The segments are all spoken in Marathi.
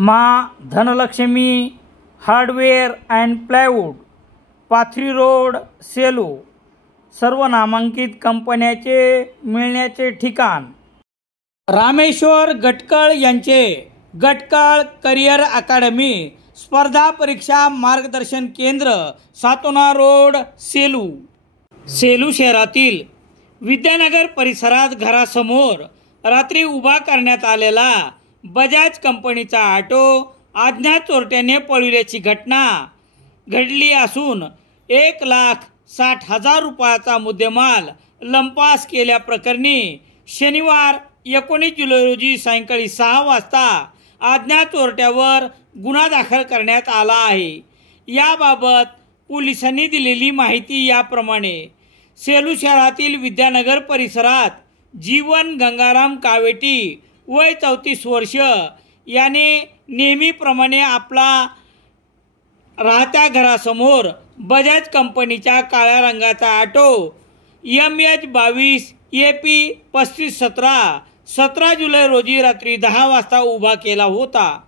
माँ Dhanlaxmi hardware and plywood, Pathri road, Selu, सर्व नामांकित कंपन्याचे मिळण्याचे ठिकाण। रामेश्वर गटकळ यांचे गटकळ करिअर अकॅडमी स्पर्धा परीक्षा मार्गदर्शन केंद्र, सातोना रोड, सेलू। सेलू शहरातील विद्यानगर परिसरात घरासमोर रात्री उभा करण्यात आलेला बजाज कंपनीचा ऑटो अज्ञात चोरट्याने पळविल्याची घटना घडली असून 1,60,000 रुपयाचा मुद्देमाल लंपास केल्याप्रकरणी शनिवार 19 जुलै रोजी सायंकाळी 6 वाजता अज्ञात चोरट्यावर गुन्हा दाखल करण्यात आला आहे। याबाबत पोलिसांनी दिलेली माहिती याप्रमाणे, सेलू शहरातील विद्यानगर परिसरात जीवन गंगाराम कावेटी वय 34 वर्ष याने नेहमीप्रमाणे आपला राहत्या घरासमोर बजाज कंपनीच्या काळ्या रंगाचा ऑटो MH22 AP 3517 17 जुलै रोजी रात्री 10 वाजता उभा केला होता।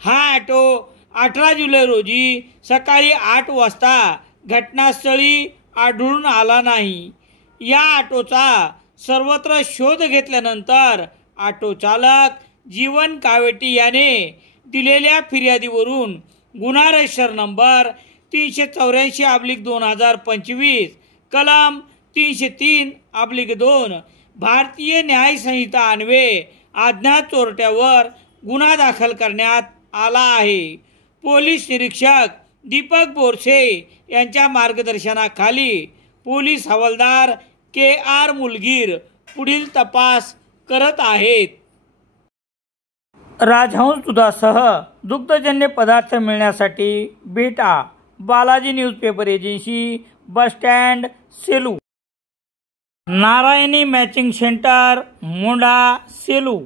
हा ऑटो 18 जुलै रोजी सकाळी 8 वाजता घटनास्थळी आढळून आला नाही। या ऑटोचा सर्वत्र शोध घेतल्यानंतर ऑटो चालक जीवन कावेटी याने दिलेल्या फिर्यादीवरून गुन्हा रजिस्टर नंबर 384/2025 कलम 303/2 भारतीय न्याय संहिता अन्वये अज्ञात चोरट्यावर गुन्हा दाखल करण्यात आला आहे। पोलीस निरीक्षक दीपक बोरसे यांच्या मार्गदर्शनाखाली पोलीस हवालदार KR मुलगीर पुढील तपास करत आहेत। राजहंस दुधासह दुग्धजन्य पदार्थ मिळण्यासाठी भेटा Balaji newspaper agency, bus stand, Selu. Narayani matching centre, Mondha, Selu.